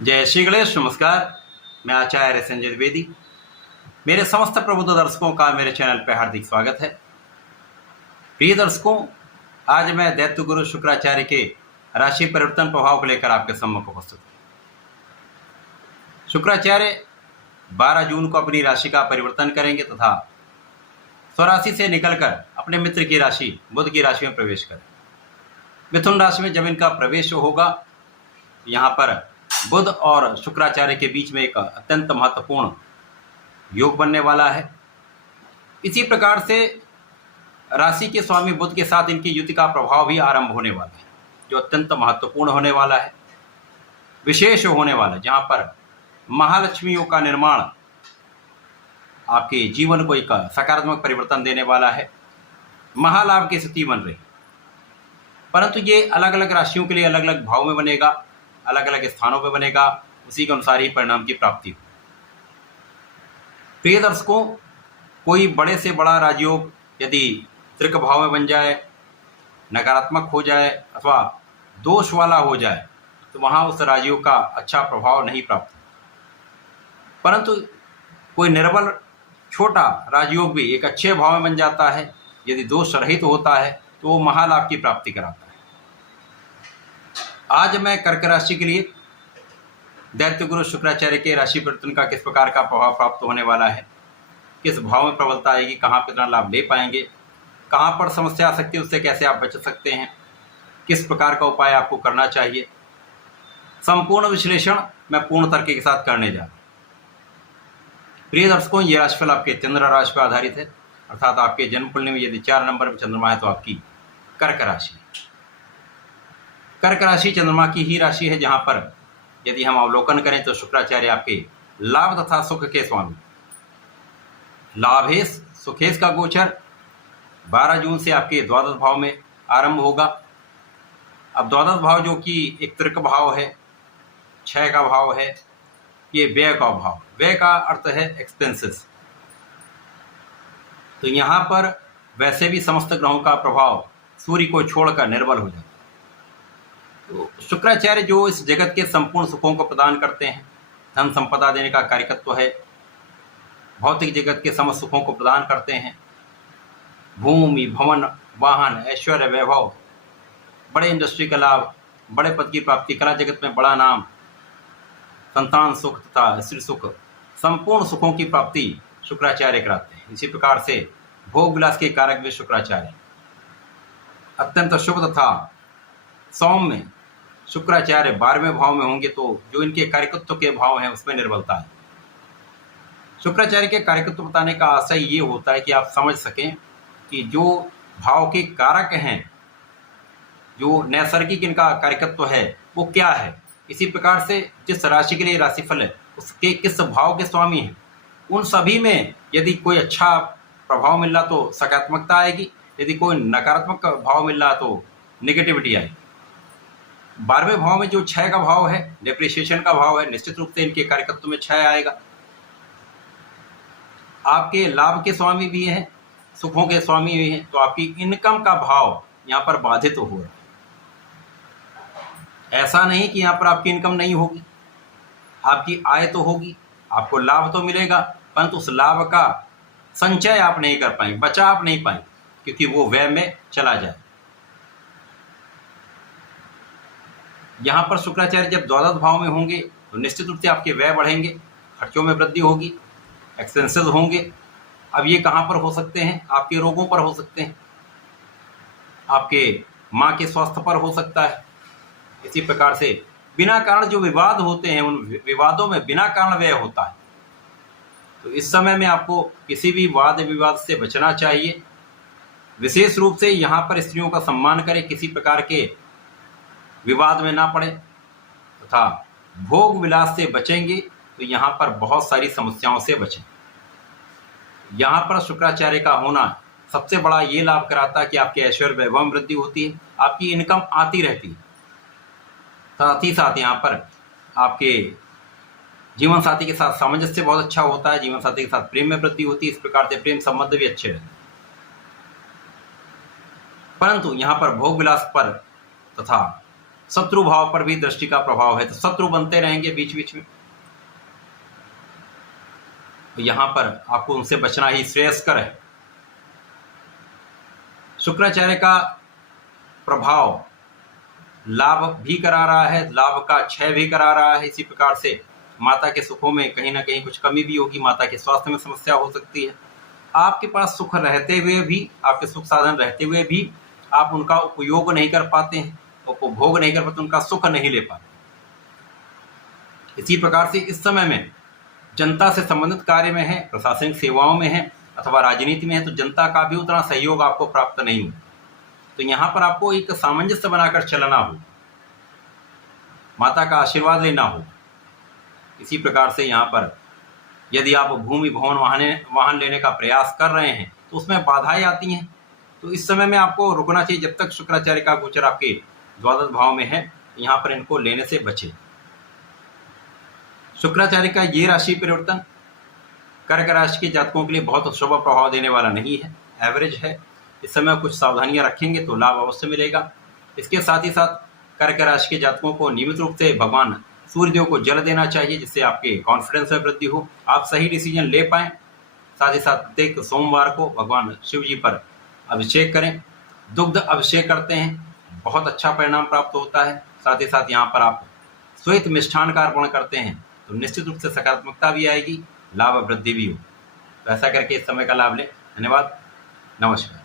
जय श्री गणेश। नमस्कार, मैं आचार्य संजय द्विवेदी। मेरे समस्त प्रबुद्ध दर्शकों का मेरे चैनल पर हार्दिक स्वागत है। प्रिय दर्शकों, आज मैं दैत्य गुरु शुक्राचार्य के राशि परिवर्तन प्रभाव को लेकर आपके सम्मुख उपस्थित हूँ। शुक्राचार्य 12 जून को अपनी राशि का परिवर्तन करेंगे तथा स्वराशि से निकलकर अपने मित्र की राशि बुध की राशि में प्रवेश करें। मिथुन राशि में जब इनका प्रवेश होगा, यहाँ पर बुध और शुक्राचार्य के बीच में एक अत्यंत महत्वपूर्ण योग बनने वाला है। इसी प्रकार से राशि के स्वामी बुध के साथ इनकी युति का प्रभाव भी आरंभ होने वाला है, जो अत्यंत महत्वपूर्ण होने वाला है, विशेष होने वाला है, जहाँ पर महालक्ष्मी योग का निर्माण आपके जीवन को एक सकारात्मक परिवर्तन देने वाला है। महालाभ की स्थिति बन रही, परंतु ये अलग अलग राशियों के लिए अलग अलग भाव में बनेगा, अलग अलग स्थानों पर बनेगा, उसी के अनुसार ही परिणाम की प्राप्ति हो। प्रिय दर्शकों, कोई बड़े से बड़ा राजयोग यदि त्रिक भाव में बन जाए, नकारात्मक हो जाए अथवा दोष वाला हो जाए, तो वहाँ उस राजयोग का अच्छा प्रभाव नहीं प्राप्त। परंतु कोई निर्बल छोटा राजयोग भी एक अच्छे भाव में बन जाता है, यदि दोष रहित होता है तो वो महालाभ की प्राप्ति कराता है। आज मैं कर्क राशि के लिए दैत्य गुरु शुक्राचार्य के राशि परिवर्तन का किस प्रकार का प्रभाव प्राप्त होने वाला है, किस भाव में प्रबलता आएगी, कहाँ कितना लाभ ले पाएंगे, कहाँ पर समस्या आ सकती है, उससे कैसे आप बच सकते हैं, किस प्रकार का उपाय आपको करना चाहिए, संपूर्ण विश्लेषण मैं पूर्ण तर्क के साथ करने जा रहा हूँ। प्रिय दर्शकों, ये राशिफल आपके चंद्र राशि पर आधारित है, अर्थात आपके जन्म कुंडली में यदि 4 नंबर में चंद्रमा है तो आपकी कर्क राशि। कर्क राशि चंद्रमा की ही राशि है, जहाँ पर यदि हम अवलोकन करें तो शुक्राचार्य आपके लाभ तथा सुख के स्वामी। लाभेश सुखेश का गोचर 12 जून से आपके द्वादश भाव में आरंभ होगा। अब द्वादश भाव जो कि एक त्रिक भाव है, 6 का भाव है, ये व्यय का भाव। व्यय का अर्थ है एक्सपेंसेस। तो यहाँ पर वैसे भी समस्त ग्रहों का प्रभाव सूर्य को छोड़कर निर्बल हो जाता है। तो शुक्राचार्य जो इस जगत के संपूर्ण सुखों को प्रदान करते हैं, धन संपदा देने का कार्यकत्व है, भौतिक जगत के समस्त सुखों को प्रदान करते हैं, भूमि भवन वाहन ऐश्वर्य वैभव, बड़े इंडस्ट्री का लाभ, बड़े पद की प्राप्ति, कला जगत में बड़ा नाम, संतान सुख तथा स्त्री सुख, संपूर्ण सुखों की प्राप्ति शुक्राचार्य कराते हैं। इसी प्रकार से भोग विलास के कारक भी शुक्राचार्य। अत्यंत शुभ तथा सौम्य शुक्राचार्य 12वें भाव में होंगे तो जो इनके कार्यकत्व के भाव हैं उसमें निर्बलता है। शुक्राचार्य के कार्यकत्व बताने का आशय ये होता है कि आप समझ सकें कि जो भाव के कारक हैं, जो नैसर्गिक इनका कार्यकत्व है वो क्या है। इसी प्रकार से जिस राशि के लिए राशिफल है उसके किस भाव के स्वामी हैं, उन सभी में यदि कोई अच्छा प्रभाव मिल रहा तो सकारात्मकता आएगी, यदि कोई नकारात्मक भाव मिल रहा तो नेगेटिविटी आएगी। 12वें भाव में जो 6 का भाव है, डेप्रिसिएशन का भाव है, निश्चित रूप से इनके कार्यकत्व में 6 आएगा। आपके लाभ के स्वामी भी हैं, सुखों के स्वामी भी हैं, तो आपकी इनकम का भाव यहाँ पर बाधित हो रहा है। ऐसा नहीं कि यहाँ पर आपकी इनकम नहीं होगी, आपकी आय तो होगी, आपको लाभ तो मिलेगा, परंतु उस लाभ का संचय आप नहीं कर पाएंगे, बचा आप नहीं पाएंगे, क्योंकि वो व्यय में चला जाए। यहाँ पर शुक्राचार्य जब द्वादश भाव में होंगे तो निश्चित रूप से आपके व्यय बढ़ेंगे, खर्चों में वृद्धि होगी, एक्सपेंसेस होंगे। अब ये कहाँ पर हो सकते हैं? आपके रोगों पर हो सकते हैं, आपके माँ के स्वास्थ्य पर हो सकता है। इसी प्रकार से बिना कारण जो विवाद होते हैं, उन विवादों में बिना कारण व्यय होता है। तो इस समय में आपको किसी भी वाद विवाद से बचना चाहिए। विशेष रूप से यहाँ पर स्त्रियों का सम्मान करें, किसी प्रकार के विवाद में ना पड़े तथा भोग विलास से बचेंगे तो यहाँ पर बहुत सारी समस्याओं से बचें। यहाँ पर शुक्राचार्य का होना सबसे बड़ा ये लाभ कराता है कि आपके ऐश्वर्य वैभव में वृद्धि होती है, आपकी इनकम आती रहती है। साथ ही साथ यहाँ पर आपके जीवन साथी के साथ सामंजस्य बहुत अच्छा होता है, जीवन साथी के साथ प्रेम में वृद्धि होती है। इस प्रकार से प्रेम संबंध भी अच्छे रहते हैं। परंतु यहाँ पर भोग विलास पर तथा शत्रु भाव पर भी दृष्टि का प्रभाव है, तो शत्रु बनते रहेंगे बीच बीच में, तो यहां पर आपको उनसे बचना ही श्रेयस्कर है। शुक्राचार्य का प्रभाव लाभ भी करा रहा है, लाभ का क्षय भी करा रहा है। इसी प्रकार से माता के सुखों में कहीं ना कहीं कुछ कमी भी होगी, माता के स्वास्थ्य में समस्या हो सकती है। आपके पास सुख रहते हुए भी, आपके सुख साधन रहते हुए भी आप उनका उपयोग नहीं कर पाते हैं, उपभोग नहीं कर पाते, उनका सुख नहीं ले पाते। इसी प्रकार से इस समय में जनता से संबंधित कार्य में है, प्रशासनिक सेवाओं में है अथवा राजनीति में है, तो जनता का भी उतना सहयोग आपको प्राप्त नहीं हो। तो यहाँ पर आपको एक सामंजस्य बनाकर चलना हो, माता का आशीर्वाद लेना हो। इसी प्रकार से यहाँ पर यदि आप भूमि भवन वाहन लेने का प्रयास कर रहे हैं तो उसमें बाधाएं आती हैं, तो इस समय में आपको रुकना चाहिए जब तक शुक्राचार्य का गोचर आपके द्वादश भाव में है। यहाँ पर इनको लेने से बचे। शुक्राचार्य का ये राशि परिवर्तन कर्क राशि के जातकों के लिए बहुत शुभ प्रभाव देने वाला नहीं है, एवरेज है। इस समय कुछ सावधानियां रखेंगे तो लाभ अवश्य मिलेगा। इसके साथ ही साथ कर्क राशि के जातकों को नियमित रूप से भगवान सूर्यदेव को जल देना चाहिए, जिससे आपके कॉन्फिडेंस में वृद्धि हो, आप सही डिसीजन ले पाएं। साथ ही साथ प्रत्येक सोमवार को भगवान शिव जी पर अभिषेक करें, दुग्ध अभिषेक करते हैं, बहुत अच्छा परिणाम प्राप्त होता है। साथ ही साथ यहाँ पर आप श्वेत मिष्ठान का अर्पण करते हैं तो निश्चित रूप से सकारात्मकता भी आएगी, लाभ वृद्धि भी हो। तो ऐसा करके इस समय का लाभ लें। धन्यवाद, नमस्कार।